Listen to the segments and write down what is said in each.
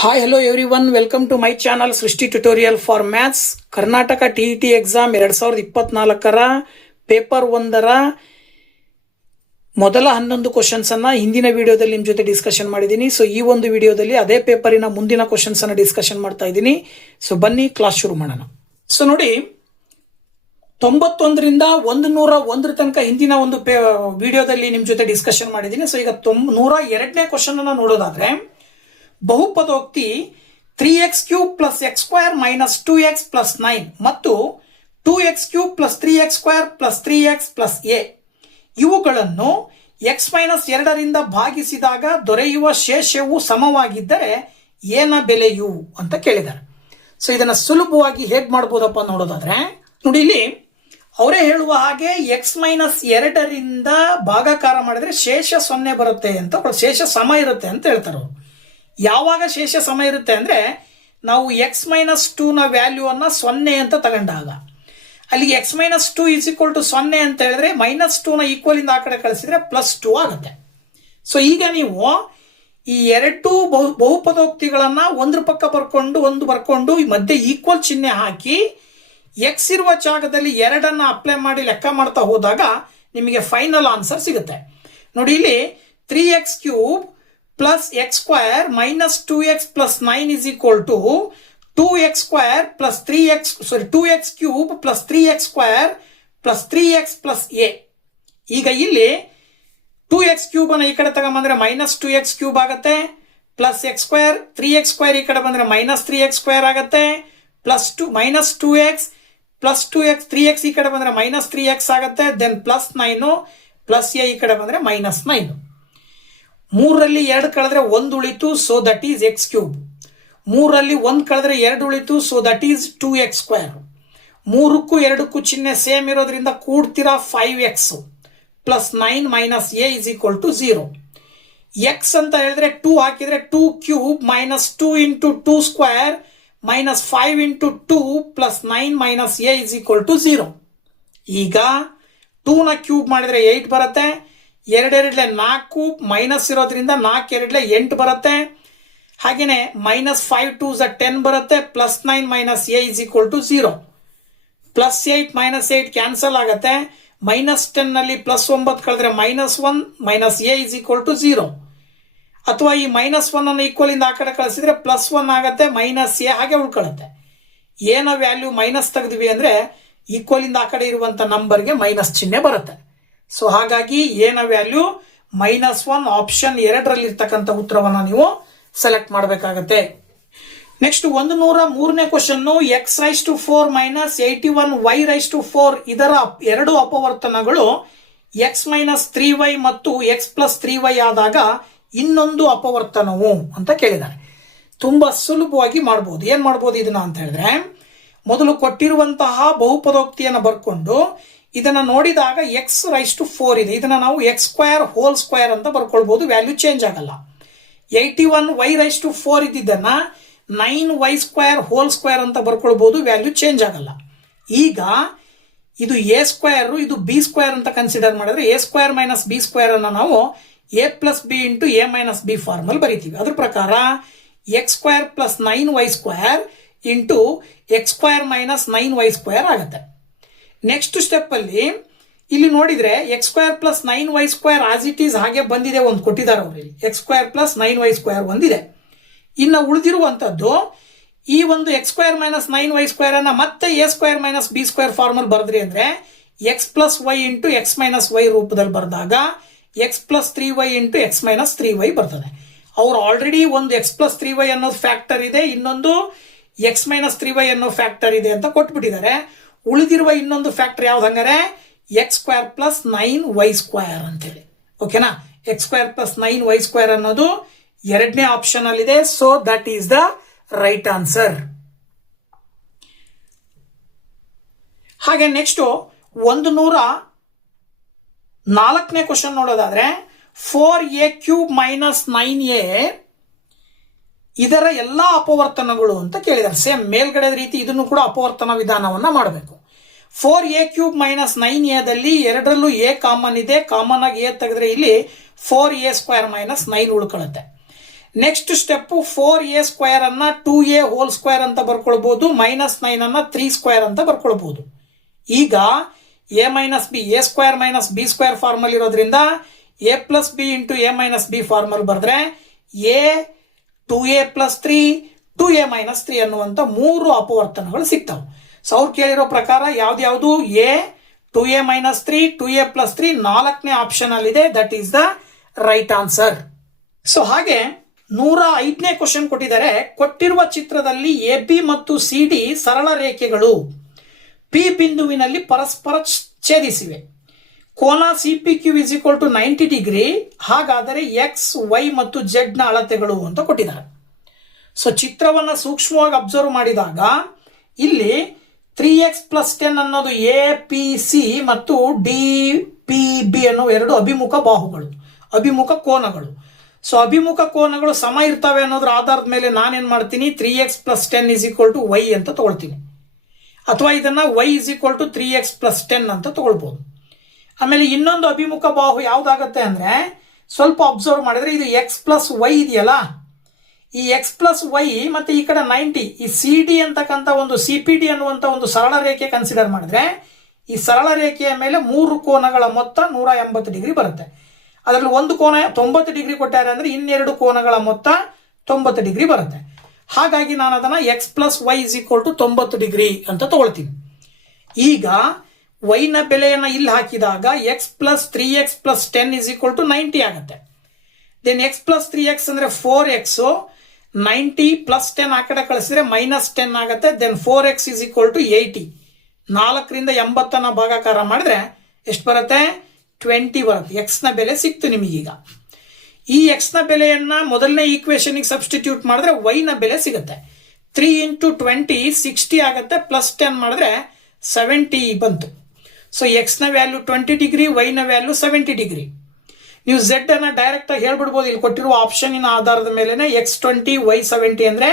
Hi hello everyone, welcome to my channel Srishti tutorial for maths. Karnataka T exam 2024ರ paper 1ರ ಮೊದಲ 11 questions ಅನ್ನ ಹಿಂದಿನ ವಿಡಿಯೋದಲ್ಲಿ ನಿಮ್ಮ ಜೊತೆ ಡಿಸ್ಕಷನ್ ಮಾಡಿದ್ದೀನಿ. ಸೊ ಈ ಒಂದು ವಿಡಿಯೋದಲ್ಲಿ ಅದೇ ಪೇಪರಿನ ಮುಂದಿನ ಕ್ವಶನ್ಸ್ ಅನ್ನ ಡಿಸ್ಕಷನ್ ಮಾಡ್ತಾ ಇದ್ದೀನಿ. ಸೊ ಬನ್ನಿ ಕ್ಲಾಸ್ ಶುರು ಮಾಡೋಣ. ಸೊ ನೋಡಿ, 91ರಿಂದ 101 ತನಕ ಹಿಂದಿನ ಒಂದು ವಿಡಿಯೋದಲ್ಲಿ ನಿಮ್ಮ ಜೊತೆ ಡಿಸ್ಕಷನ್ ಮಾಡಿದ್ದೀನಿ. ಸೊ ಈಗ 102ನೇ ಕ್ವಶನ್ ಅನ್ನ ನೋಡೋದಾದ್ರೆ, ಬಹುಪದೋಕ್ತಿ 3x³ + x² - 2x + 9 ಮತ್ತು 2x³ + 3x² + 3x + a ಇವುಗಳನ್ನು x - 2ರಿಂದ ಭಾಗಿಸಿದಾಗ ದೊರೆಯುವ ಶೇಷವು ಸಮವಾಗಿದ್ದರೆ ಏನ ಬೆಲೆಯು ಅಂತ ಕೇಳಿದ್ದಾರೆ. ಸೊ ಇದನ್ನ ಸುಲಭವಾಗಿ ಹೇಗೆ ಮಾಡ್ಬೋದಪ್ಪ ನೋಡೋದಾದ್ರೆ, ನೋಡಿ ಇಲ್ಲಿ ಅವರೇ ಹೇಳುವ ಹಾಗೆ x - 2ರಿಂದ ಭಾಗಾಕಾರ ಮಾಡಿದ್ರೆ ಶೇಷ 0 ಬರುತ್ತೆ ಅಂತ, ಶೇಷ ಸಮ ಇರುತ್ತೆ ಅಂತ ಹೇಳ್ತಾರೆ ಅವರು. ಯಾವಾಗ ಶೇಷ ಸಮ ಇರುತ್ತೆ ಅಂದ್ರೆ, ನಾವು x - 2ನ ವ್ಯಾಲ್ಯೂ ಅನ್ನ 0 ಅಂತ ತಗೊಂಡಾಗ, ಅಲ್ಲಿಗೆ x - 2 = 0 ಅಂತ ಹೇಳಿದ್ರೆ -2ನ ಈಕ್ವಲ್ ಇಂದ ಆ ಕಡೆ ಕಳಿಸಿದ್ರೆ +2 ಆಗುತ್ತೆ. ಸೊ ಈಗ ನೀವು ಈ ಎರಡು ಬಹುಪದೋಕ್ತಿಗಳನ್ನ ಒಂದ್ರ ಪಕ್ಕ ಬರ್ಕೊಂಡು ಈ ಮಧ್ಯೆ ಈಕ್ವಲ್ ಚಿಹ್ನೆ ಹಾಕಿ x ಇರುವ ಜಾಗದಲ್ಲಿ 2ಅನ್ನ ಅಪ್ಲೈ ಮಾಡಿ ಲೆಕ್ಕ ಮಾಡ್ತಾ ಹೋದಾಗ ನಿಮಗೆ ಫೈನಲ್ ಆನ್ಸರ್ ಸಿಗುತ್ತೆ. ನೋಡಿ ಇಲ್ಲಿ 3x³ + x² - 2x + 9 = 2x² + 2x³ + 3x² + 3x + a. ಈಗ ಇಲ್ಲಿ 2x³ ಅನ್ನ ಈ ಕಡೆ ತಗೊಂಡ್ಬಂದ್ರೆ -2x³ ಆಗುತ್ತೆ, ಪ್ಲಸ್ x² 3x² ಈ ಕಡೆ ಬಂದ್ರೆ -3x² ಆಗುತ್ತೆ, -2x + 2x 3x ಈ ಕಡೆ ಬಂದ್ರೆ -3x ಆಗುತ್ತೆ, ದೆನ್ +9 + a ಈ ಕಡೆ ಬಂದ್ರೆ -9. 3ರಲ್ಲಿ 2 ಕಳೆದ್ರೆ 1 ಉಳಿತು, ಸೊ ದಟ್ ಈಸ್ x³. 3ರಲ್ಲಿ 1 ಕಳೆದ್ರೆ 2 ಉಳಿತು, ಸೊ ದಟ್ ಈಸ್ 2x². 3ಕ್ಕೂ 2ಕ್ಕೂ ಚಿಹ್ನೆ ಸೇಮ್ ಇರೋದ್ರಿಂದ ಕೂಡ್ತೀರಾ 5x + 9 - a = 0. x ಅಂತ ಹೇಳಿದ್ರೆ 2 ಹಾಕಿದ್ರೆ 2³ - 2 × 2² - 5 × 2 + 9 - a = 0. ಈಗ 2ನ ಕ್ಯೂಬ್ ಮಾಡಿದ್ರೆ 8 ಬರುತ್ತೆ, 2 2 4 ಮೈನಸ್ ಇರೋದ್ರಿಂದ 4 2 8 ಬರುತ್ತೆ. ಹಾಗೇನೆ -5 2 10 ಬರುತ್ತೆ, +9 - a = 0. +8 - 8 ಕ್ಯಾನ್ಸಲ್ ಆಗುತ್ತೆ, -10 ನಲ್ಲಿ +9 ಕಳೆದ್ರೆ -1 - a = 0. ಅಥವಾ ಈ -1 ಅನ್ನು ಈಕ್ವಲ್ ಇಂದ ಆ ಕಡೆ ಕಳಿಸಿದ್ರೆ +1 ಆಗುತ್ತೆ, -a ಹಾಗೆ ಉಳ್ಕೊಳ್ಳುತ್ತೆ. ಏನ ವ್ಯಾಲ್ಯೂ ಮೈನಸ್ ತೆಗೆದ್ವಿ ಅಂದ್ರೆ ಈಕ್ವಲ್ ಇಂದ ಆ ಕಡೆ ಇರುವಂತ ನಂಬರ್ಗೆ ಮೈನಸ್ ಚಿಹ್ನೆ ಬರುತ್ತೆ. ಸೊ ಹಾಗಾಗಿ ಏನ ವ್ಯಾಲ್ಯೂ -1, ಆಪ್ಷನ್ 2ರಲ್ಲಿ ಇರ್ತಕ್ಕಂಥ ಉತ್ತರವನ್ನ ನೀವು ಸೆಲೆಕ್ಟ್ ಮಾಡಬೇಕಾಗತ್ತೆ. ನೆಕ್ಸ್ಟ್ 103ನೇ ಕ್ವಶನ್, x⁴ - 81y⁴ ಇದರ ಎರಡು ಅಪವರ್ತನಗಳು x - 3y ಮತ್ತು x + 3y ಆದಾಗ ಇನ್ನೊಂದು ಅಪವರ್ತನವು ಅಂತ ಕೇಳಿದ್ದಾರೆ. ತುಂಬಾ ಸುಲಭವಾಗಿ ಮಾಡ್ಬೋದು. ಏನ್ ಮಾಡ್ಬೋದು ಇದನ್ನ ಅಂತ ಹೇಳಿದ್ರೆ, ಮೊದಲು ಕೊಟ್ಟಿರುವಂತಹ ಬಹುಪದೋಕ್ತಿಯನ್ನು ಬರ್ಕೊಂಡು ಇದನ್ನ ನೋಡಿದಾಗ x⁴ ಇದೆ, ಇದನ್ನ ನಾವು x² ಅಂತ ಬರ್ಕೊಳ್ಬಹುದು, ವ್ಯಾಲ್ಯೂ ಚೇಂಜ್ ಆಗಲ್ಲ. 81y⁴ ಇದ್ದಿದ್ದನ್ನ 9y² ಅಂತ ಬರ್ಕೊಳ್ಬಹುದು, ವ್ಯಾಲ್ಯೂ ಚೇಂಜ್ ಆಗಲ್ಲ. ಈಗ ಇದು a², ಇದು b² ಅಂತ ಕನ್ಸಿಡರ್ ಮಾಡಿದ್ರೆ a² - b² ಅನ್ನ ನಾವು a + b × a - b formal ಬರೀತೀವಿ. ಅದ್ರ ಪ್ರಕಾರ x² + 9y² × x² - 9y² ಆಗುತ್ತೆ. ನೆಕ್ಸ್ಟ್ ಸ್ಟೆಪ್ ಅಲ್ಲಿ ಇಲ್ಲಿ ನೋಡಿದ್ರೆ x² + 9y² as it is ಹಾಗೆ ಬಂದಿದೆ, ಒಂದು ಕೊಟ್ಟಿದ್ದಾರೆ ಅವರು ಇಲ್ಲಿ x² + 9y² ಒಂದಿದೆ. ಇನ್ನು ಉಳಿದಿರುವಂತದ್ದು ಈ ಒಂದು x² - 9y² ಅನ್ನ ಮತ್ತೆ a² - b² ಫಾರ್ಮಲ್ ಬರೆದ್ರಿ ಅಂದ್ರೆ x + y × x - y ರೂಪದಲ್ಲಿ ಬರೆದಾಗ x + 3y × x - 3y ಬರ್ತದೆ. ಅವ್ರು ಆಲ್ರೆಡಿ ಒಂದು x + 3y ಅನ್ನೋದು ಫ್ಯಾಕ್ಟರ್ ಇದೆ, ಇನ್ನೊಂದು x - 3y ಅನ್ನೋ ಫ್ಯಾಕ್ಟರ್ ಇದೆ ಅಂತ ಕೊಟ್ಬಿಟ್ಟಿದ್ದಾರೆ. ಉಳಿದಿರುವ ಇನ್ನೊಂದು ಫ್ಯಾಕ್ಟರ್ ಯಾವ್ದು ಹಂಗಾರೆ x² + 9y² ಅಂತೇಳಿ. ಓಕೆನಾ, x² + 9y² ಅನ್ನೋದು 2ನೇ ಆಪ್ಷನ್ ಅಲ್ಲಿ ಇದೆ. So that is the right answer. ಹಾಗೆ ನೆಕ್ಸ್ಟ್ 104ನೇ ಕ್ವಶನ್ ನೋಡೋದಾದ್ರೆ, 4a³ - 9a ಇದರ ಎಲ್ಲಾ ಅಪವರ್ತನಗಳು ಅಂತ ಕೇಳಿದ್ದಾರೆ. ಸೇಮ್ ಮೇಲ್ಗಡೆ ರೀತಿ ಇದನ್ನು ಕೂಡ ಅಪವರ್ತನ ವಿಧಾನವನ್ನ ಮಾಡಬೇಕು. 4a³ - 9a ಎರಡರಲ್ಲೂ a ಕಾಮನ್ ಇದೆ, ಕಾಮನ್ ಆಗಿ a ತೆಗೆದ್ರೆ ಇಲ್ಲಿ 4a² - 9 ಉಳ್ಕೊಳ್ಳುತ್ತೆ. ನೆಕ್ಸ್ಟ್ ಸ್ಟೆಪ್ 4a² ಅನ್ನ 2a² ಅಂತ ಬರ್ಕೊಳ್ಬಹುದು, -9 ಅನ್ನ 3² ಅಂತ ಬರ್ಕೊಳ್ಬಹುದು. ಈಗ a - b a² - b² formal ಇರೋದ್ರಿಂದ a + b × a - b formal ಬರೆದ್ರೆ a 2a + 3 2a - 3 ಅನ್ನುವಂಥ 3 ಅಪವರ್ತನಗಳು ಸಿಗ್ತವೆ. ಸೊ ಅವ್ರು ಕೇಳಿರೋ ಪ್ರಕಾರ ಯಾವ್ದು a 2a - 3 2a + 3 4ನೇ ಆಪ್ಷನ್ ಅಲ್ಲಿ ಇದೆ. That is the right answer. So ಹಾಗೆ 105ನೇ ಕ್ವಶನ್ ಕೊಟ್ಟಿದ್ದಾರೆ. ಕೊಟ್ಟಿರುವ ಚಿತ್ರದಲ್ಲಿ AB ಮತ್ತು CD ಸರಳ ರೇಖೆಗಳು P ಬಿಂದುವಿನಲ್ಲಿ ಪರಸ್ಪರ ಛೇದಿಸಿವೆ. ಕೋನ CPQ = 90 ಡಿಗ್ರಿ. ಹಾಗಾದರೆ X, Y ಮತ್ತು Z ನ ಅಳತೆಗಳು ಅಂತ ಕೊಟ್ಟಿದ್ದಾರೆ. ಸೊ ಚಿತ್ರವನ್ನು ಸೂಕ್ಷ್ಮವಾಗಿ ಅಬ್ಸರ್ವ್ ಮಾಡಿದಾಗ ಇಲ್ಲಿ 3x + 10 ಅನ್ನೋದು APC ಮತ್ತು DPB ಅನ್ನೋ ಎರಡು ಅಭಿಮುಖ ಬಾಹುಗಳು, ಅಭಿಮುಖ ಕೋನಗಳು. ಸೊ ಅಭಿಮುಖ ಕೋನಗಳು ಸಮ ಇರ್ತವೆ ಅನ್ನೋದ್ರ ಆಧಾರದ ಮೇಲೆ ನಾನೇನ್ ಮಾಡ್ತೀನಿ, 3x + 10 = y ಅಂತ ತಗೊಳ್ತೀನಿ. ಅಥವಾ ಇದನ್ನ y = 3x + 10 ಅಂತ ತಗೊಳ್ಬಹುದು. ಆಮೇಲೆ ಇನ್ನೊಂದು ಅಭಿಮುಖ ಬಾಹು ಯಾವ್ದಾಗತ್ತೆ ಅಂದ್ರೆ, ಸ್ವಲ್ಪ ಅಬ್ಸರ್ವ್ ಮಾಡಿದ್ರೆ ಇದು x + y ಇದೆಯಲ್ಲ, ಈ x + y ಮತ್ತೆ ಈ ಕಡೆ 90, ಈ CD ಅಂತಕ್ಕಂಥ ಒಂದು CPD ಅನ್ನುವಂಥ ಒಂದು ಸರಳ ರೇಖೆ ಕನ್ಸಿಡರ್ ಮಾಡಿದ್ರೆ ಈ ಸರಳ ರೇಖೆಯ ಮೇಲೆ 3 ಕೋನಗಳ ಮೊತ್ತ 180 ಡಿಗ್ರಿ ಬರುತ್ತೆ. ಅದರಲ್ಲಿ ಒಂದು ಕೋನ 90 ಡಿಗ್ರಿ ಕೊಟ್ಟಾರೆ ಅಂದ್ರೆ ಇನ್ನೆರಡು ಕೋನಗಳ ಮೊತ್ತ 90 ಡಿಗ್ರಿ ಬರುತ್ತೆ. ಹಾಗಾಗಿ ನಾನು ಅದನ್ನ x + y = 90 ಡಿಗ್ರಿ ಅಂತ ತಗೊಳ್ತೀನಿ. ಈಗ y ನ ಬೆಲೆಯನ್ನ ಇಲ್ಲಿ ಹಾಕಿದಾಗ x + 3x + 10 = 90 ಆಗುತ್ತೆ. ದೆನ್ x + 3x ಅಂದ್ರೆ 4x, 90 + 10 ಆ ಕಡೆ ಕಳಿಸಿದ್ರೆ -10 ಆಗುತ್ತೆ. Then 4x = 80. 4ರಿಂದ 80 ಭಾಗಾಕಾರ ಮಾಡಿದ್ರೆ ಎಷ್ಟು ಬರುತ್ತೆ, 20 ಬರುತ್ತೆ. x ನ ಬೆಲೆ ಸಿಕ್ತು ನಿಮಗೀಗ. ಈ x ನ ಬೆಲೆಯನ್ನ ಮೊದಲನೇ ಈಕ್ವೇಶನ್ ಸಬ್ಸ್ಟಿಟ್ಯೂಟ್ ಮಾಡಿದ್ರೆ y ನ ಬೆಲೆ ಸಿಗುತ್ತೆ. 3 × 20 60 ಆಗುತ್ತೆ, +10 ಮಾಡಿದ್ರೆ 70 ಬಂತು. ಸೊ x ನ ವ್ಯಾಲ್ಯೂ 20 ಡಿಗ್ರಿ, y ನ ವ್ಯಾಲ್ಯೂ 70 ಡಿಗ್ರಿ. ನೀವು z ಅನ್ನ ಡೈರೆಕ್ಟ್ ಆಗಿ ಹೇಳ್ಬಿಡ್ಬೋದು, ಇಲ್ಲಿ ಕೊಟ್ಟಿರುವ ಆಪ್ಷನ್ ಆಧಾರದ ಮೇಲೆ x 20 y 70 ಅಂದ್ರೆ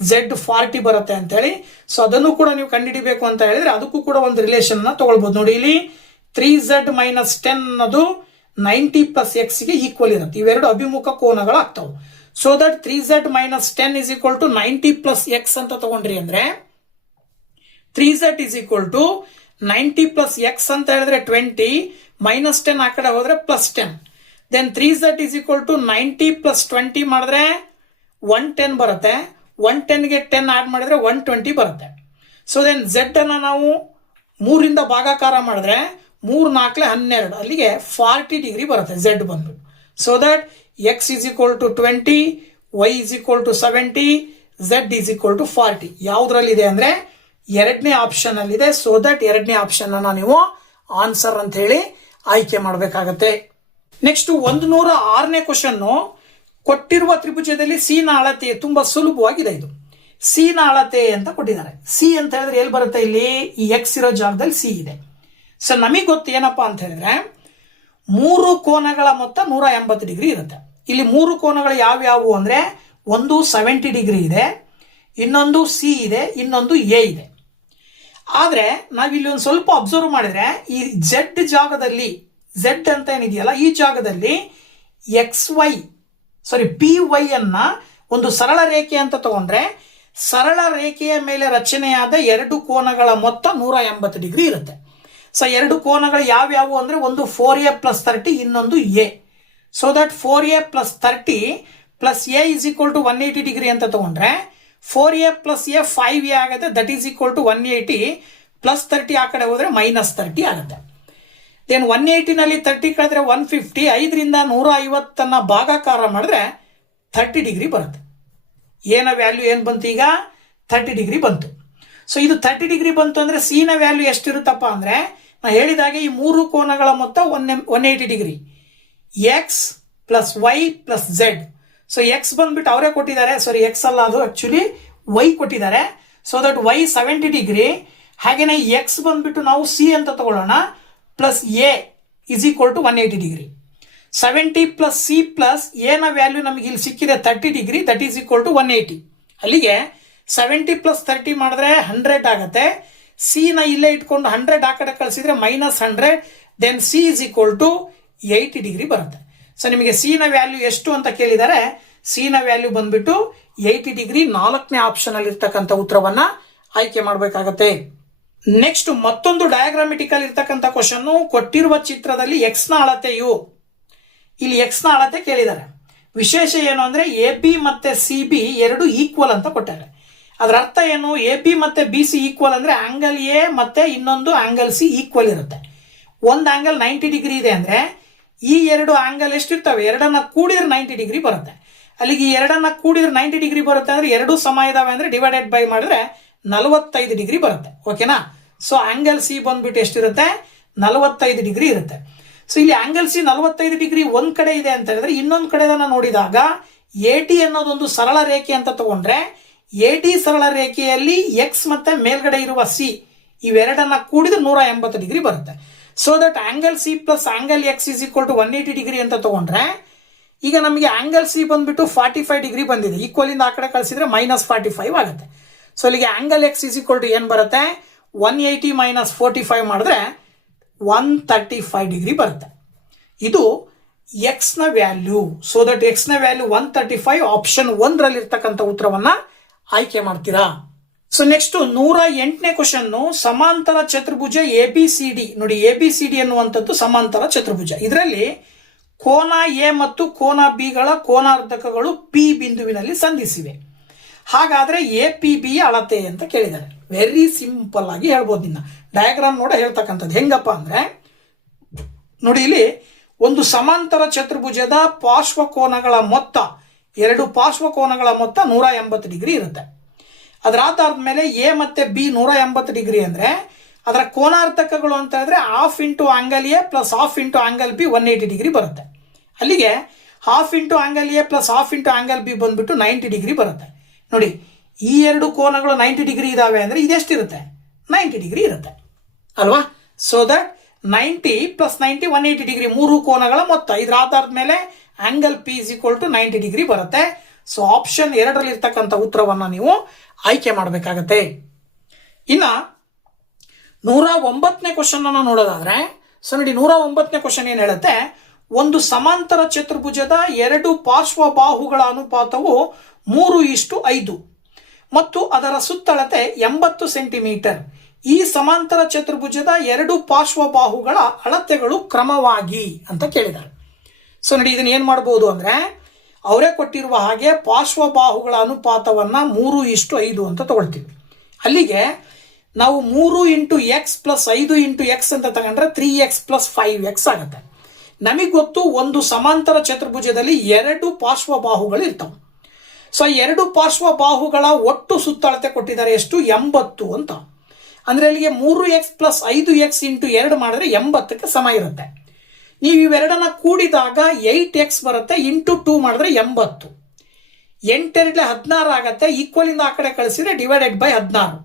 z 40 ಬರುತ್ತೆ ಅಂತ ಹೇಳಿ. ಸೊ ಅದನ್ನು ಕೂಡ ನೀವು ಕಂಡುಹಿಡಿಬೇಕು ಅಂತ ಹೇಳಿದ್ರೆ ಅದಕ್ಕೂ ಕೂಡ ಒಂದು ರಿಲೇಷನ್ ತಗೊಳ್ಬಹುದು. ನೋಡಿ ಇಲ್ಲಿ 3z - 10 ಅನ್ನೋದು 90 + x ಗೆ ಈಕ್ವಲ್ ಇರುತ್ತೆ. ಇವೆರಡು ಅಭಿಮುಖ ಕೋನಗಳು ಆಗ್ತಾವೆ. ಸೊ ದಟ್ 3z - 10 = 90 + x ಅಂತ ತಗೊಂಡ್ರಿ ಅಂದ್ರೆ 3z = 90 + x ಅಂತ ಹೇಳಿದ್ರೆ 20, -10 ಆ ಕಡೆ ಹೋದ್ರೆ +10. ದೆನ್ 3z = 90 + 20 ಮಾಡಿದ್ರೆ 110 ಬರುತ್ತೆ. 110 ಗೆ 10 ಆಡ್ ಮಾಡಿದ್ರೆ 120 ಬರುತ್ತೆ. ಸೊ ದೆನ್ z ಅನ್ನ ನಾವು 3ರಿಂದ ಭಾಗಾಕಾರ ಮಾಡಿದ್ರೆ 3 × 4 = 12, ಅಲ್ಲಿಗೆ 40 ಡಿಗ್ರಿ ಬರುತ್ತೆ z ಬಂದು. So that x = 20, y = 70, z = 40. ಯಾವ್ದ್ರಲ್ಲಿದೆ ಅಂದ್ರೆ ಎರಡನೇ ಆಪ್ಷನ್ ಅಲ್ಲಿ ಇದೆ. ಸೊ ದಟ್ ಎರಡನೇ ಆಪ್ಷನ್ ಅನ್ನ ನೀವು ಆನ್ಸರ್ ಅಂತ ಹೇಳಿ ಆಯ್ಕೆ ಮಾಡಬೇಕಾಗತ್ತೆ. ನೆಕ್ಸ್ಟ್ 106ನೇ ಕ್ವಶನ್. ಕೊಟ್ಟಿರುವ ತ್ರಿಭುಜದಲ್ಲಿ ಸಿ ನ ಅಳತೆ ತುಂಬಾ ಸುಲಭವಾಗಿದೆ. ಇದು ಸಿ ನ ಅಳತೆ ಅಂತ ಕೊಟ್ಟಿದ್ದಾರೆ. ಸಿ ಅಂತ ಹೇಳಿದ್ರೆ ಎಲ್ಲಿ ಬರುತ್ತೆ, ಇಲ್ಲಿ ಈ ಎಕ್ಸ್ ಇರೋ ಜಾಗದಲ್ಲಿ ಸಿ ಇದೆ. ಸೊ ನಮಗೆ ಗೊತ್ತು ಏನಪ್ಪಾ ಅಂತ ಹೇಳಿದ್ರೆ 3 ಕೋನಗಳ ಮೊತ್ತ 180 ಡಿಗ್ರಿ ಇರುತ್ತೆ. ಇಲ್ಲಿ 3 ಕೋನಗಳು ಯಾವ್ಯಾವು ಅಂದ್ರೆ ಒಂದು 70 ಡಿಗ್ರಿ ಇದೆ, ಇನ್ನೊಂದು ಸಿ ಇದೆ, ಇನ್ನೊಂದು ಎ ಇದೆ. ಆದ್ರೆ ನಾವಿಲ್ಲಿ ಒಂದು ಸ್ವಲ್ಪ ಅಬ್ಸರ್ವ್ ಮಾಡಿದ್ರೆ ಈ z ಜಾಗದಲ್ಲಿ z ಅಂತ ಏನಿದೆಯಲ್ಲ ಈ ಜಾಗದಲ್ಲಿ ಪಿ ವೈ ಅನ್ನ ಒಂದು ಸರಳ ರೇಖೆ ಅಂತ ತಗೊಂಡ್ರೆ ಸರಳ ರೇಖೆಯ ಮೇಲೆ ರಚನೆಯಾದ 2 ಕೋನಗಳ ಮೊತ್ತ 180 ಡಿಗ್ರಿ ಇರುತ್ತೆ. ಸೊ 2 ಕೋನಗಳು ಯಾವ್ಯಾವು ಅಂದ್ರೆ ಒಂದು 4a + 30, ಇನ್ನೊಂದು A. So that 4a + 30 + a = 180 degree ಅಂತ ತಗೊಂಡ್ರೆ 4a + a 5a ಆಗುತ್ತೆ. ದಟ್ ಈಸ್ = 180 + 30 ಆ ಕಡೆ ಹೋದ್ರೆ -30 ಆಗುತ್ತೆ. ದೆನ್ 180 ನಲ್ಲಿ 30 ಕಳೆದ್ರೆ 150, 5ರಿಂದ 150 ಭಾಗಾಕಾರ ಮಾಡಿದ್ರೆ 30 ಡಿಗ್ರಿ ಬರುತ್ತೆ. ಎನ ವ್ಯಾಲ್ಯೂ ಏನು ಬಂತು, ಈಗ 30 ಡಿಗ್ರಿ ಬಂತು. ಸೊ ಇದು 30 ಡಿಗ್ರಿ ಬಂತು ಅಂದ್ರೆ ಸಿ ನ ವ್ಯಾಲ್ಯೂ ಎಷ್ಟಿರುತ್ತಪ್ಪ ಅಂದ್ರೆ ನಾ ಹೇಳಿದಾಗೆ ಈ 3 ಕೋನಗಳ ಮೊತ್ತ 180 degree. X + y + z. So X ಬಂದ್ಬಿಟ್ಟು ಅವರೇ ಕೊಟ್ಟಿದ್ದಾರೆ, ಸಾರಿ ಎಕ್ಸ್ ಅಲ್ಲ, ಅದು ಆಕ್ಚುಲಿ ವೈ ಕೊಟ್ಟಿದ್ದಾರೆ. So that why 70 degree. ಹಾಗೇನೆ ಎಕ್ಸ್ ಬಂದ್ಬಿಟ್ಟು ನಾವು ಸಿ ಅಂತ ತಗೊಳ್ಳೋಣ, plus A = 180 degree. 70 + c + A ನ ವ್ಯಾಲ್ಯೂ ನಮಗೆ ಇಲ್ಲಿ ಸಿಕ್ಕಿದೆ 30 ಡಿಗ್ರಿ. That is = 180. ಅಲ್ಲಿಗೆ 70 + 30 ಮಾಡಿದ್ರೆ 100 ಆಗುತ್ತೆ. ಸಿ ನ ಇಲ್ಲೇ ಇಟ್ಕೊಂಡು 100 ಆ ಕಡೆ ಕಳಿಸಿದ್ರೆ -100. ದೆನ್ ಸಿ = 80 ಡಿಗ್ರಿ ಬರುತ್ತೆ. ಸೊ ನಿಮಗೆ ಸಿ ನ ವ್ಯಾಲ್ಯೂ ಎಷ್ಟು ಅಂತ ಕೇಳಿದರೆ ಸಿ ನ ವ್ಯಾಲ್ಯೂ ಬಂದ್ಬಿಟ್ಟು 80 ಡಿಗ್ರಿ 4ನೇ ಆಪ್ಷನ್ ಅಲ್ಲಿ ಇರ್ತಕ್ಕಂಥ ಉತ್ತರವನ್ನ ಆಯ್ಕೆ ಮಾಡಬೇಕಾಗತ್ತೆ. ನೆಕ್ಸ್ಟ್ ಮತ್ತೊಂದು ಡಯಾಗ್ರಾಮೆಟಿಕಲ್ ಇರ್ತಕ್ಕಂಥ ಕ್ವಶನ್, ಕೊಟ್ಟಿರುವ ಚಿತ್ರದಲ್ಲಿ ಎಕ್ಸ್ ನ ಅಳತೆಯು, ಇಲ್ಲಿ ಎಕ್ಸ್ ನ ಅಳತೆ ಕೇಳಿದ್ದಾರೆ. ವಿಶೇಷ ಏನು ಅಂದ್ರೆ ಎ ಬಿ ಮತ್ತೆ ಸಿ ಬಿ ಎರಡು ಈಕ್ವಲ್ ಅಂತ ಕೊಟ್ಟಾರೆ. ಅದರ ಅರ್ಥ ಏನು, ಎ ಬಿ ಮತ್ತೆ ಬಿ ಸಿ ಈಕ್ವಲ್ ಅಂದ್ರೆ ಆಂಗಲ್ ಎ ಮತ್ತೆ ಇನ್ನೊಂದು ಆಂಗಲ್ ಸಿ ಈಕ್ವಲ್ ಇರುತ್ತೆ. ಒಂದು ಆಂಗಲ್ 90 ಡಿಗ್ರಿ ಇದೆ ಅಂದ್ರೆ ಈ ಎರಡು ಆಂಗಲ್ ಎಷ್ಟಿರ್ತವೆ, ಎರಡನ್ನ ಕೂಡಿದ್ರೆ 90 ಡಿಗ್ರಿ ಬರುತ್ತೆ. ಅಲ್ಲಿಗೆ ಈ ಎರಡನ್ನ ಕೂಡಿದ್ರೆ 90 ಡಿಗ್ರಿ ಬರುತ್ತೆ ಅಂದ್ರೆ ಎರಡು ಸಮ ಇದಾವೆ ಅಂದ್ರೆ ಡಿವೈಡೆಡ್ ಬೈ ಮಾಡಿದ್ರೆ 45 ಡಿಗ್ರಿ ಬರುತ್ತೆ. ಓಕೆನಾ. ಸೊ ಆಂಗಲ್ ಸಿ ಬಂದ್ಬಿಟ್ಟು ಎಷ್ಟಿರುತ್ತೆ, 45 ಡಿಗ್ರಿ ಇರುತ್ತೆ. ಸೊ ಇಲ್ಲಿ ಆಂಗಲ್ ಸಿ 45 ಡಿಗ್ರಿ ಒಂದ್ ಕಡೆ ಇದೆ ಅಂತ ಹೇಳಿದ್ರೆ ಇನ್ನೊಂದು ಕಡೆದನ್ನ ನೋಡಿದಾಗ ಎ ಟಿ ಅನ್ನೋದೊಂದು ಸರಳ ರೇಖೆ ಅಂತ ತಗೊಂಡ್ರೆ ಎ ಟಿ ಸರಳ ರೇಖೆಯಲ್ಲಿ ಎಕ್ಸ್ ಮತ್ತೆ ಮೇಲ್ಗಡೆ ಇರುವ ಸಿ ಇವೆರಡನ್ನ ಕೂಡಿದ್ರೆ 180 ಡಿಗ್ರಿ ಬರುತ್ತೆ. So that angle C plus angle X is equal to 180 degree ಅಂತ ತಗೊಂಡ್ರೆ ಈಗ ನಮಗೆ ಆಂಗಲ್ ಸಿ ಬಂದ್ಬಿಟ್ಟು 45 ಡಿಗ್ರಿ ಬಂದಿದೆ. ಈಕ್ವಲ್ ಇಂದ ಆ ಕಡೆ ಕಳಿಸಿದ್ರೆ -45 ಆಗುತ್ತೆ. ಸೊ ಇಲ್ಲಿಗೆ angle X is equal to ಏನ್ ಬರುತ್ತೆ, 180 - 45 ಮಾಡಿದ್ರೆ 135 ಡಿಗ್ರಿ ಬರುತ್ತೆ. ಇದು ಎಕ್ಸ್ ನ ವ್ಯಾಲ್ಯೂ. ಸೊ ದಟ್ ಎಕ್ಸ್ ನ ವ್ಯಾಲ್ಯೂ 135 ಆಪ್ಷನ್ 1 ಇರ್ತಕ್ಕಂಥ ಉತ್ತರವನ್ನ ಆಯ್ಕೆ ಮಾಡ್ತೀರಾ. ಸೊ ನೆಕ್ಸ್ಟ್ 108ನೇ ಕ್ವಶನ್, ಸಮಾಂತರ ಚತುರ್ಭುಜ ಎ ಬಿ ಸಿ ಡಿ. ನೋಡಿ ಎ ಬಿ ಸಿ ಡಿ ಅನ್ನುವಂಥದ್ದು ಸಮಾಂತರ ಚತುರ್ಭುಜ. ಇದರಲ್ಲಿ ಕೋನ ಎ ಮತ್ತು ಕೋನ ಬಿ ಗಳ ಕೋನಾರ್ಧಕಗಳು ಪಿ ಬಿಂದುವಿನಲ್ಲಿ ಸಂಧಿಸಿವೆ. ಹಾಗಾದ್ರೆ ಎ ಪಿ ಬಿ ಅಳತೆ ಅಂತ ಕೇಳಿದ್ದಾರೆ. ವೆರಿ ಸಿಂಪಲ್ ಆಗಿ ಹೇಳ್ಬೋದು. ನಿನ್ನ ಡಯಾಗ್ರಾಮ್ ನೋಡ ಹೇಳ್ತಕ್ಕಂಥದ್ದು ಹೆಂಗಪ್ಪ ಅಂದ್ರೆ ನೋಡಿ, ಇಲ್ಲಿ ಒಂದು ಸಮಾಂತರ ಚತುರ್ಭುಜದ ಪಾರ್ಶ್ವಕೋನಗಳ ಮೊತ್ತ, ಎರಡು ಪಾರ್ಶ್ವಕೋನಗಳ ಮೊತ್ತ 180 ಡಿಗ್ರಿ ಇರುತ್ತೆ. ಅದರ ಆಧಾರದ ಮೇಲೆ ಎ ಮತ್ತೆ ಬಿ 180 ಡಿಗ್ರಿ ಅಂದ್ರೆ ಅದರ ಕೋನಾರ್ಧಕಗಳು ಅಂತ ಹೇಳಿದ್ರೆ half into angle A plus half into angle B 180 degree ಬರುತ್ತೆ. ಅಲ್ಲಿಗೆ half into angle A plus half into angle B ಬಂದ್ಬಿಟ್ಟು 90 ಡಿಗ್ರಿ ಬರುತ್ತೆ. ನೋಡಿ ಈ ಎರಡು ಕೋನಗಳು 90 ಡಿಗ್ರಿ ಇದಾವೆ ಅಂದ್ರೆ ಇದೆಷ್ಟಿರುತ್ತೆ, 90 ಡಿಗ್ರಿ ಇರುತ್ತೆ ಅಲ್ವಾ. ಸೊ ದಟ್ 90 + 90 180 ಡಿಗ್ರಿ, ಮೂರು ಕೋನಗಳ ಮೊತ್ತ. ಇದರ ಆಧಾರದ ಮೇಲೆ angle P is equal to 90 degree ಬರುತ್ತೆ. ಸೊ ಆಪ್ಷನ್ 2 ಇರ್ತಕ್ಕಂಥ ಉತ್ತರವನ್ನ ನೀವು ಆಯ್ಕೆ ಮಾಡಬೇಕಾಗತ್ತೆ. ಇನ್ನ 109ನೇ ಕ್ವಶನ್ ಅನ್ನ ನೋಡೋದಾದ್ರೆ, ಸೊ ನೋಡಿ 109ನೇ ಕ್ವಶನ್ ಏನ್ ಹೇಳುತ್ತೆ, ಒಂದು ಸಮಾಂತರ ಚತುರ್ಭುಜದ ಎರಡು ಪಾರ್ಶ್ವ ಬಾಹುಗಳ ಅನುಪಾತವು 3:5 ಮತ್ತು ಅದರ ಸುತ್ತಳತೆ 80 ಸೆಂಟಿಮೀಟರ್. ಈ ಸಮಾಂತರ ಚತುರ್ಭುಜದ ಎರಡು ಪಾರ್ಶ್ವ ಬಾಹುಗಳ ಅಳತೆಗಳು ಕ್ರಮವಾಗಿ ಅಂತ ಕೇಳಿದ್ದಾರೆ. ಸೊ ನೋಡಿ ಇದನ್ನ ಏನ್ ಮಾಡಬಹುದು ಅಂದ್ರೆ, ಅವರೇ ಕೊಟ್ಟಿರುವ ಹಾಗೆ ಪಾರ್ಶ್ವ ಬಾಹುಗಳ ಅನುಪಾತವನ್ನ 3:5 ಅಂತ ತಗೊಳ್ತೀವಿ. ಅಲ್ಲಿಗೆ ನಾವು 3 × x + 5 × x ಅಂತ ತಗೊಂಡ್ರೆ 3x + 5x ಆಗುತ್ತೆ. ನಮಗೆ ಗೊತ್ತು ಒಂದು ಸಮಾಂತರ ಚತುರ್ಭುಜದಲ್ಲಿ ಎರಡು ಪಾರ್ಶ್ವ ಬಾಹುಗಳು ಇರ್ತವೆ. ಸೊ ಎರಡು ಪಾರ್ಶ್ವ ಬಾಹುಗಳ ಒಟ್ಟು ಸುತ್ತಳತೆ ಕೊಟ್ಟಿದ್ದಾರೆ ಎಷ್ಟು, 80 ಅಂತ. ಅಂದ್ರೆ ಅಲ್ಲಿಗೆ 3x + 5x × 2 ಮಾಡಿದ್ರೆ 80ಕ್ಕೆ ಸಮ ಇರುತ್ತೆ. ನೀವು ಇವೆರಡನ್ನ ಕೂಡಿದಾಗ 8x ಬರುತ್ತೆ, ಇಂಟು 2 ಮಾಡಿದ್ರೆ 80. 8 2 16 ಆಗತ್ತೆ. ಈಕ್ವಲ್ ಇಂದ ಆ ಕಡೆ ಕಳಿಸಿದ್ರೆ ಡಿವೈಡೆಡ್ ಬೈ 16.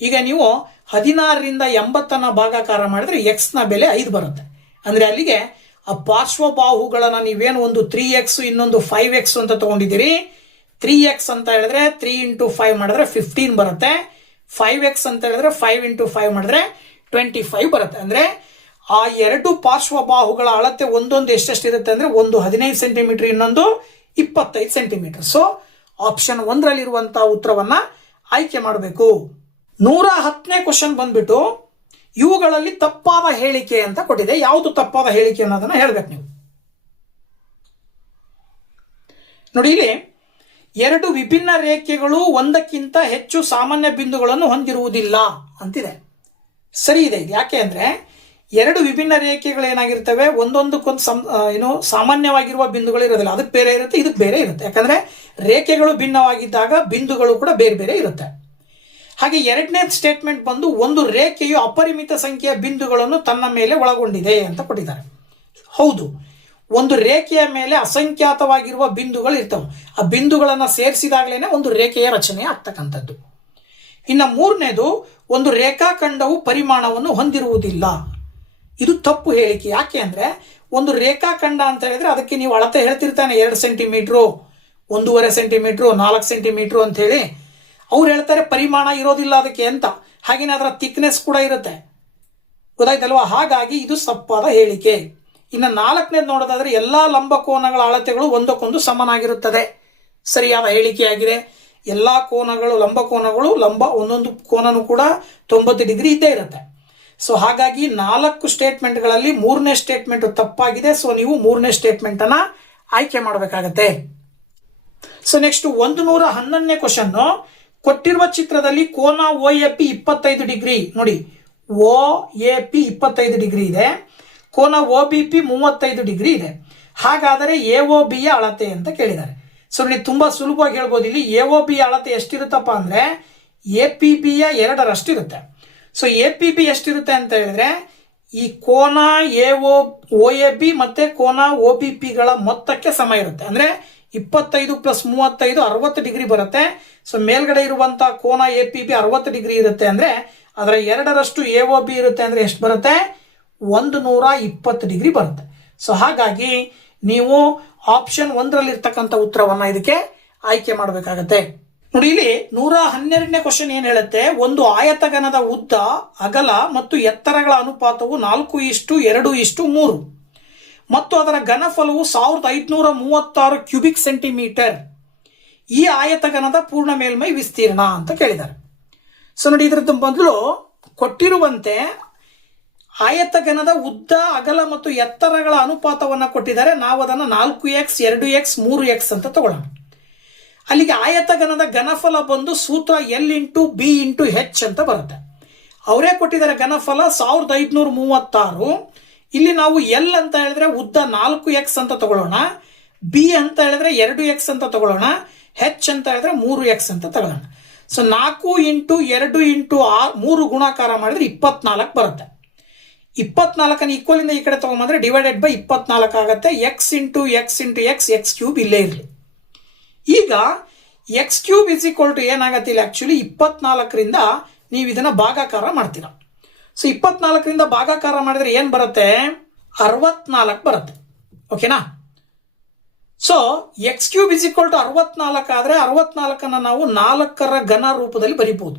ಈಗ ನೀವು 16ರಿಂದ 80ನ್ನ ಭಾಗಾಕಾರ ಮಾಡಿದ್ರೆ x ನ ಬೆಲೆ 5 ಬರುತ್ತೆ. ಅಂದ್ರೆ ಅಲ್ಲಿಗೆ ಆ ಪಾರ್ಶ್ವ ಬಾಹುಗಳನ್ನ ನೀವೇನು ಒಂದು 3x ಇನ್ನೊಂದು 5x ಅಂತ ತಗೊಂಡಿದ್ದೀರಿ. 3x ಅಂತ ಹೇಳಿದ್ರೆ 3 × 5 ಮಾಡಿದ್ರೆ 15 ಬರುತ್ತೆ. 5x ಅಂತ ಹೇಳಿದ್ರೆ 5 × 5 ಮಾಡಿದ್ರೆ 25 ಬರುತ್ತೆ. ಅಂದ್ರೆ ಆ ಎರಡು ಪಾರ್ಶ್ವ ಬಾಹುಗಳ ಅಳತೆ ಒಂದೊಂದು ಎಷ್ಟೆಷ್ಟಿರುತ್ತೆ ಅಂದ್ರೆ ಒಂದು 15 ಸೆಂಟಿಮೀಟರ್, ಇನ್ನೊಂದು 25 ಸೆಂಟಿಮೀಟರ್. ಸೊ ಆಪ್ಷನ್ 1 ಇರುವಂತಹ ಉತ್ತರವನ್ನ ಆಯ್ಕೆ ಮಾಡಬೇಕು. 110ನೇ ಕ್ವಶನ್ ಬಂದ್ಬಿಟ್ಟು ಇವುಗಳಲ್ಲಿ ತಪ್ಪಾದ ಹೇಳಿಕೆ ಅಂತ ಕೊಟ್ಟಿದೆ. ಯಾವುದು ತಪ್ಪಾದ ಹೇಳಿಕೆ ಅನ್ನೋದನ್ನ ಹೇಳ್ಬೇಕು ನೀವು. ನೋಡಿ ಇಲ್ಲಿ ಎರಡು ವಿಭಿನ್ನ ರೇಖೆಗಳು ಒಂದಕ್ಕಿಂತ ಹೆಚ್ಚು ಸಾಮಾನ್ಯ ಬಿಂದುಗಳನ್ನು ಹೊಂದಿರುವುದಿಲ್ಲ ಅಂತಿದೆ. ಸರಿ ಇದೆ. ಯಾಕೆ ಅಂದ್ರೆ ಎರಡು ವಿಭಿನ್ನ ರೇಖೆಗಳು ಏನಾಗಿರ್ತವೆ, ಒಂದೊಂದಕ್ಕೊಂದು ಸಾಮಾನ್ಯವಾಗಿರುವ ಬಿಂದುಗಳು ಇರೋದಿಲ್ಲ. ಅದಕ್ಕೆ ಬೇರೆ ಇರುತ್ತೆ, ಇದಕ್ಕೆ ಬೇರೆ ಇರುತ್ತೆ. ಯಾಕಂದ್ರೆ ರೇಖೆಗಳು ಭಿನ್ನವಾಗಿದ್ದಾಗ ಬಿಂದುಗಳು ಕೂಡ ಬೇರೆ ಬೇರೆ ಇರುತ್ತೆ. ಹಾಗೆ ಎರಡನೇ ಸ್ಟೇಟ್ಮೆಂಟ್ ಬಂದು ಒಂದು ರೇಖೆಯು ಅಪರಿಮಿತ ಸಂಖ್ಯೆಯ ಬಿಂದುಗಳನ್ನು ತನ್ನ ಮೇಲೆ ಒಳಗೊಂಡಿದೆ ಅಂತ ಕೊಟ್ಟಿದ್ದಾರೆ. ಹೌದು, ಒಂದು ರೇಖೆಯ ಮೇಲೆ ಅಸಂಖ್ಯಾತವಾಗಿರುವ ಬಿಂದುಗಳು ಇರ್ತವೆ. ಆ ಬಿಂದುಗಳನ್ನು ಸೇರಿಸಿದಾಗಲೇನೆ ಒಂದು ರೇಖೆಯ ರಚನೆ ಆಗ್ತಕ್ಕಂಥದ್ದು. ಇನ್ನು ಮೂರನೇದು, ಒಂದು ರೇಖಾಖಂಡವು ಪರಿಮಾಣವನ್ನು ಹೊಂದಿರುವುದಿಲ್ಲ. ಇದು ತಪ್ಪು ಹೇಳಿಕೆ. ಯಾಕೆ ಅಂದ್ರೆ ಒಂದು ರೇಖಾಖಂಡ ಅಂತ ಹೇಳಿದ್ರೆ ಅದಕ್ಕೆ ನೀವು ಅಳತೆ ಹೇಳ್ತಿರ್ತಾನೆ, 2 ಸೆಂಟಿಮೀಟ್ರು, 1.5 ಸೆಂಟಿಮೀಟ್ರು, 4 ಸೆಂಟಿಮೀಟ್ರು ಅಂತ ಹೇಳಿ. ಅವ್ರು ಹೇಳ್ತಾರೆ ಪರಿಮಾಣ ಇರೋದಿಲ್ಲ ಅದಕ್ಕೆ ಅಂತ. ಹಾಗೇನೆ ಅದರ ಥಿಕ್ನೆಸ್ ಕೂಡ ಇರುತ್ತೆ, ಗೊತ್ತಾಯ್ತಲ್ವಾ. ಹಾಗಾಗಿ ಇದು ತಪ್ಪಾದ ಹೇಳಿಕೆ. ಇನ್ನು 4ನೇದು ನೋಡೋದಾದ್ರೆ ಎಲ್ಲಾ ಲಂಬಕೋನಗಳ ಅಳತೆಗಳು ಒಂದಕ್ಕೊಂದು ಸಮನಾಗಿರುತ್ತದೆ. ಸರಿಯಾದ ಹೇಳಿಕೆಯಾಗಿದೆ. ಎಲ್ಲ ಕೋನಗಳು ಲಂಬ ಒಂದೊಂದು ಕೋನನು ಕೂಡ 90 ಡಿಗ್ರಿ ಇದ್ದೇ ಇರುತ್ತೆ. ಸೊ ಹಾಗಾಗಿ 4 ಸ್ಟೇಟ್ಮೆಂಟ್ಗಳಲ್ಲಿ 3ನೇ ಸ್ಟೇಟ್ಮೆಂಟ್ ತಪ್ಪಾಗಿದೆ. ಸೊ ನೀವು 3ನೇ ಸ್ಟೇಟ್ಮೆಂಟ್ ಅನ್ನ ಆಯ್ಕೆ ಮಾಡಬೇಕಾಗತ್ತೆ. ಸೊ ನೆಕ್ಸ್ಟ್ 111ನೇ ಕ್ವಶನ್, ಕೊಟ್ಟಿರುವ ಚಿತ್ರದಲ್ಲಿ ಕೋನ OAP 25 ಡಿಗ್ರಿ ನೋಡಿ, OAP 25 ಡಿಗ್ರಿ ಇದೆ, ಕೋನ OBP 35 ಡಿಗ್ರಿ ಇದೆ. ಹಾಗಾದರೆ AOB ಯ ಅಳತೆ ಅಂತ ಕೇಳಿದ್ದಾರೆ. ಸೊ ನೋಡಿ, ತುಂಬಾ ಸುಲಭವಾಗಿ ಹೇಳ್ಬೋದು. ಇಲ್ಲಿ AOB ಅಳತೆ ಎಷ್ಟಿರುತ್ತಪ್ಪ ಅಂದ್ರೆ APB ಯ 2ರಷ್ಟು ಇರುತ್ತೆ. ಸೊ APB ಎಷ್ಟಿರುತ್ತೆ ಅಂತ ಹೇಳಿದ್ರೆ ಈ ಕೋನ OAB ಮತ್ತೆ ಕೋನ OBP ಗಳ ಮೊತ್ತಕ್ಕೆ ಸಮ ಇರುತ್ತೆ. ಅಂದ್ರೆ 25 + 35 60 ಡಿಗ್ರಿ ಬರುತ್ತೆ. ಸೊ ಮೇಲ್ಗಡೆ ಇರುವಂತಹ ಕೋನ APB 60 ಡಿಗ್ರಿ ಇರುತ್ತೆ ಅಂದ್ರೆ ಅದರ 2ರಷ್ಟು AOB ಇರುತ್ತೆ ಅಂದ್ರೆ ಎಷ್ಟು ಬರುತ್ತೆ? 120 ಡಿಗ್ರಿ ಬರುತ್ತೆ. ಸೊ ಹಾಗಾಗಿ ನೀವು ಆಪ್ಷನ್ 1ರಲ್ಲಿ ಇರ್ತಕ್ಕಂಥ ಉತ್ತರವನ್ನ ಇದಕ್ಕೆ ಆಯ್ಕೆ ಮಾಡಬೇಕಾಗತ್ತೆ. ನೋಡಿ, ಇಲ್ಲಿ 112ನೇ ಕ್ವಶನ್ ಏನ್ ಹೇಳುತ್ತೆ, ಒಂದು ಆಯತಘನದ ಉದ್ದ, ಅಗಲ ಮತ್ತು ಎತ್ತರಗಳ ಅನುಪಾತವು 4:2:3 ಮತ್ತು ಅದರ ಘನಫಲವು 1536 ಕ್ಯೂಬಿಕ್ ಸೆಂಟಿಮೀಟರ್. ಈ ಆಯತಘನದ ಪೂರ್ಣ ಮೇಲ್ಮೈ ವಿಸ್ತೀರ್ಣ ಅಂತ ಕೇಳಿದ್ದಾರೆ. ಸೊ ನೋಡಿ, ಇದರದ್ದು ಮೊದಲು ಕೊಟ್ಟಿರುವಂತೆ ಆಯತಘನದ ಉದ್ದ, ಅಗಲ ಮತ್ತು ಎತ್ತರಗಳ ಅನುಪಾತವನ್ನ ಕೊಟ್ಟಿದ್ದಾರೆ. ನಾವು ಅದನ್ನು 4x 2x 3x ಅಂತ ತಗೊಳ್ಳೋಣ. ಅಲ್ಲಿಗೆ ಆಯತಘನದ ಘನಫಲ ಬಂದು ಸೂತ್ರ L×B×H ಅಂತ ಬರುತ್ತೆ. ಅವರೇ ಕೊಟ್ಟಿದ್ದಾರೆ ಘನಫಲ 1536. ಇಲ್ಲಿ ನಾವು L ಅಂತ ಹೇಳಿದ್ರೆ ಉದ್ದ 4x ಅಂತ ತಗೊಳ್ಳೋಣ, B ಅಂತ ಹೇಳಿದ್ರೆ 2x ಅಂತ ತಗೊಳ್ಳೋಣ, H ಅಂತ ಹೇಳಿದ್ರೆ 3x ಅಂತ ತಗೊಳ್ಳೋಣ. ಸೊ 4 × 2 × 3 ಗುಣಾಕಾರ ಮಾಡಿದ್ರೆ 24 ಬರುತ್ತೆ. 24 ಈಕ್ವಲ್ ಇಂದ ಈ ಕಡೆ ತಗೊಂಡ್ಬಂದ್ರೆ /24 ಆಗುತ್ತೆ. x ಇಲ್ಲೇ ಇರಲಿ. ಈಗ x³ ಏನಾಗತ್ತೆ ಇಲ್ಲಿ ಆಕ್ಚುಲಿ 24ರಿಂದ ನೀವು ಇದನ್ನ ಭಾಗಾಕಾರ ಮಾಡ್ತೀರಾ. ಸೊ 24ರಿಂದ ಭಾಗಾಕಾರ ಮಾಡಿದ್ರೆ ಏನ್ ಬರುತ್ತೆ? 64 ಬರುತ್ತೆ. ಓಕೆನಾ? ಸೊ x³ 64 ಆದ್ರೆ 64 ನಾವು 4ರ ಘನ ರೂಪದಲ್ಲಿ ಬರೀಬಹುದು.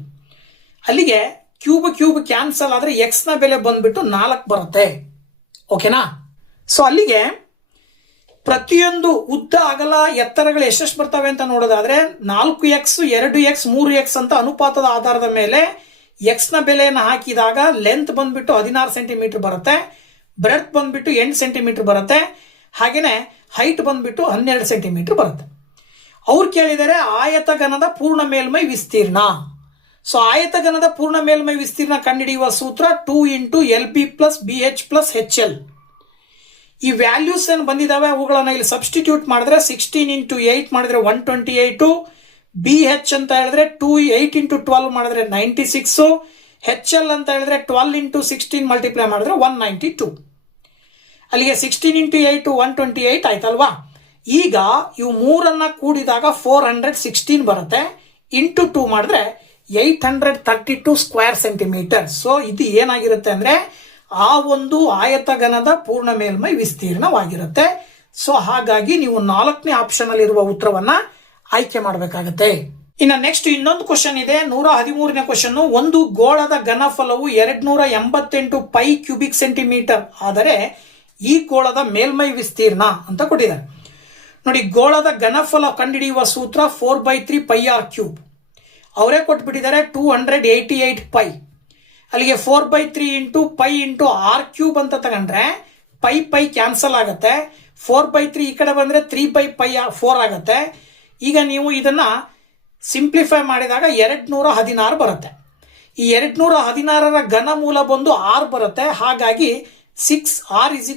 ಅಲ್ಲಿಗೆ ಕ್ಯೂಬ್ ಕ್ಯಾನ್ಸಲ್ ಆದ್ರೆ x ನ ಬೆಲೆ ಬಂದ್ಬಿಟ್ಟು 4 ಬರುತ್ತೆ. ಓಕೆನಾ? ಸೊ ಅಲ್ಲಿಗೆ ಪ್ರತಿಯೊಂದು ಉದ್ದ, ಅಗಲ, ಎತ್ತರಗಳು ಎಷ್ಟೆಷ್ಟು ಬರ್ತವೆ ಅಂತ ನೋಡೋದಾದ್ರೆ 4x 2x 3x ಅಂತ ಅನುಪಾತದ ಆಧಾರದ ಮೇಲೆ x ನ ಬೆಲೆಯನ್ನು ಹಾಕಿದಾಗ ಲೆಂತ್ ಬಂದ್ಬಿಟ್ಟು 16 ಸೆಂಟಿಮೀಟರ್ ಬರುತ್ತೆ, ಬ್ರೆಡ್ತ್ ಬಂದ್ಬಿಟ್ಟು 8 ಸೆಂಟಿಮೀಟರ್ ಬರುತ್ತೆ, ಹಾಗೇನೆ ಹೈಟ್ ಬಂದ್ಬಿಟ್ಟು 12 ಸೆಂಟಿಮೀಟರ್ ಬರುತ್ತೆ. ಅವ್ರು ಕೇಳಿದರೆ ಆಯತಘನದ ಪೂರ್ಣ ಮೇಲ್ಮೈ ವಿಸ್ತೀರ್ಣ. ಸೊ ಆಯತಘನದ ಪೂರ್ಣ ಮೇಲ್ಮೈ ವಿಸ್ತೀರ್ಣ ಕಂಡುಹಿಡಿಯುವ ಸೂತ್ರ 2×LB+BH+HL. ಈ ವ್ಯಾಲ್ಯೂಸ್ ಏನು ಬಂದಿದ್ದಾವೆ ಅವುಗಳನ್ನ ಇಲ್ಲಿ ಸಬ್ಸ್ಟಿಟ್ಯೂಟ್ ಮಾಡಿದ್ರೆ 16 × 8 ಮಾಡಿದ್ರೆ 128, BH ಅಂತ ಹೇಳಿದ್ರೆ 8 × 12 ಮಾಡಿದ್ರೆ 96, HL ಅಂತ ಹೇಳಿದ್ರೆ 12 × 16 ಮಲ್ಟಿಪ್ಲೈ ಮಾಡಿದ್ರೆ 192. ಅಲ್ಲಿಗೆ 16 × 8 128 ಆಯ್ತಲ್ವಾ? ಈಗ ಇವು ಮೂರನ್ನ ಕೂಡಿದಾಗ 416 ಬರುತ್ತೆ. ಇಂಟು 2 ಮಾಡಿದ್ರೆ 832 ಸ್ಕ್ವೇರ್ ಸೆಂಟಿಮೀಟರ್. ಸೊ ಇದು ಏನಾಗಿರುತ್ತೆ ಅಂದ್ರೆ ಆ ಒಂದು ಆಯತಘನದ ಪೂರ್ಣ ಮೇಲ್ಮೈ ವಿಸ್ತೀರ್ಣವಾಗಿರುತ್ತೆ. ಸೊ ಹಾಗಾಗಿ ನೀವು 4ನೇ ಆಪ್ಷನ್ ಅಲ್ಲಿ ಇರುವ ಉತ್ತರವನ್ನ ಆಯ್ಕೆ ಮಾಡಬೇಕಾಗತ್ತೆ. ಇನ್ನು ನೆಕ್ಸ್ಟ್ ಇನ್ನೊಂದು ಕ್ವಶನ್ ಇದೆ, 113ನೇ ಕ್ವಶನ್. ಒಂದು ಗೋಳದ ಘನಫಲವು 288 ಪೈ ಕ್ಯೂಬಿಕ್ ಸೆಂಟಿಮೀಟರ್ ಆದರೆ ಈ ಗೋಳದ ಮೇಲ್ಮೈ ವಿಸ್ತೀರ್ಣ ಅಂತ ಕೊಟ್ಟಿದ್ದಾರೆ. ನೋಡಿ, ಗೋಳದ ಘನಫಲ ಕಂಡುಹಿಡಿಯುವ ಸೂತ್ರ 4/3 πr³. ಅವರೇ ಕೊಟ್ಬಿಟ್ಟಿದ್ದಾರೆ 288 ಪೈ. ಅಲ್ಲಿಗೆ 4/3 × π × r³ ಅಂತ ತಗೊಂಡ್ರೆ ಪೈ ಕ್ಯಾನ್ಸಲ್ ಆಗುತ್ತೆ. 4/3 ಈ ಕಡೆ ಬಂದ್ರೆ 3/π4 ಆಗುತ್ತೆ. ಈಗ ನೀವು ಇದನ್ನ ಸಿಂಪ್ಲಿಫೈ ಮಾಡಿದಾಗ 216 ಬರುತ್ತೆ. ಈ 216ರ ಘನಮೂಲ ಬಂದು 6 ಬರುತ್ತೆ. ಹಾಗಾಗಿ 6r =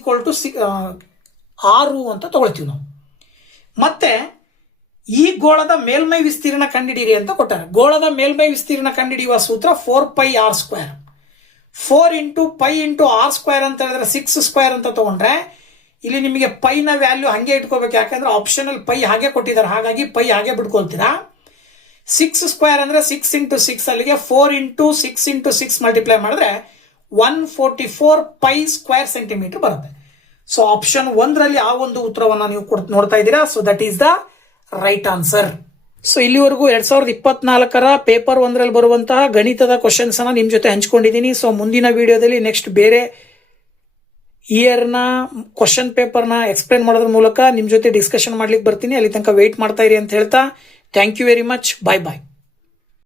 6 ಅಂತ ತಗೊಳ್ತೀವಿ ನಾವು. ಮತ್ತೆ ಈ ಗೋಳದ ಮೇಲ್ಮೈ ವಿಸ್ತೀರ್ಣ ಕಂಡುಹಿಡಿಯಿರಿ ಅಂತ ಕೊಟ್ಟಾರೆ. ಗೋಳದ ಮೇಲ್ಮೈ ವಿಸ್ತೀರ್ಣ ಕಂಡುಹಿಡಿಯುವ ಸೂತ್ರ 4πr². 4 × π × r² ಅಂತ ಹೇಳಿದ್ರೆ 6² ಅಂತ ತಗೊಂಡ್ರೆ ಇಲ್ಲಿ ನಿಮಗೆ ಪೈನ ವ್ಯಾಲ್ಯೂ ಹಂಗೆ ಇಟ್ಕೋಬೇಕು. ಯಾಕಂದ್ರೆ ಆಪ್ಷನಲ್ ಪೈ ಹಾಗೆ ಕೊಟ್ಟಿದ್ದಾರೆ, ಹಾಗಾಗಿ ಪೈ ಹಾಗೆ ಬಿಟ್ಕೊಳ್ತೀರಾ. 6² ಅಂದ್ರೆ 6 × 6, ಅಲ್ಲಿಗೆ 4 × 6 × 6 ಮಲ್ಟಿಪ್ಲೈ ಮಾಡಿದ್ರೆ 144 ಪೈ ಸ್ಕ್ವೇರ್ ಸೆಂಟಿಮೀಟರ್ ಬರುತ್ತೆ. ಸೊ ಆಪ್ಷನ್ 1ರಲ್ಲಿ ಆ ಒಂದು ಉತ್ತರವನ್ನ ನೀವು ನೋಡ್ತಾ ಇದ್ದೀರಾ. So that is the right answer. So ಇಲ್ಲಿವರೆಗೂ 2024ರ ಪೇಪರ್ 1ರಲ್ಲಿ ಬರುವಂತಹ ಗಣಿತದ ಕ್ವಶನ್ಸ್ ಅನ್ನ ನಿಮ್ ಜೊತೆ ಹಂಚ್ಕೊಂಡಿದ್ದೀನಿ. ಸೊ ಮುಂದಿನ ವಿಡಿಯೋದಲ್ಲಿ ನೆಕ್ಸ್ಟ್ ಬೇರೆ ಇಯರ್ನ ಕ್ವಶನ್ ಪೇಪರ್ನ ಎಕ್ಸ್ಪ್ಲೇನ್ ಮಾಡೋದ್ರ ಮೂಲಕ ನಿಮ್ಮ ಜೊತೆ ಡಿಸ್ಕಷನ್ ಮಾಡ್ಲಿಕ್ಕೆ ಬರ್ತೀನಿ. ಅಲ್ಲಿ ತನಕ ವೆಯ್ಟ್ ಮಾಡ್ತಾ ಇರಿ ಅಂತ ಹೇಳ್ತಾ thank you very much. Bye bye.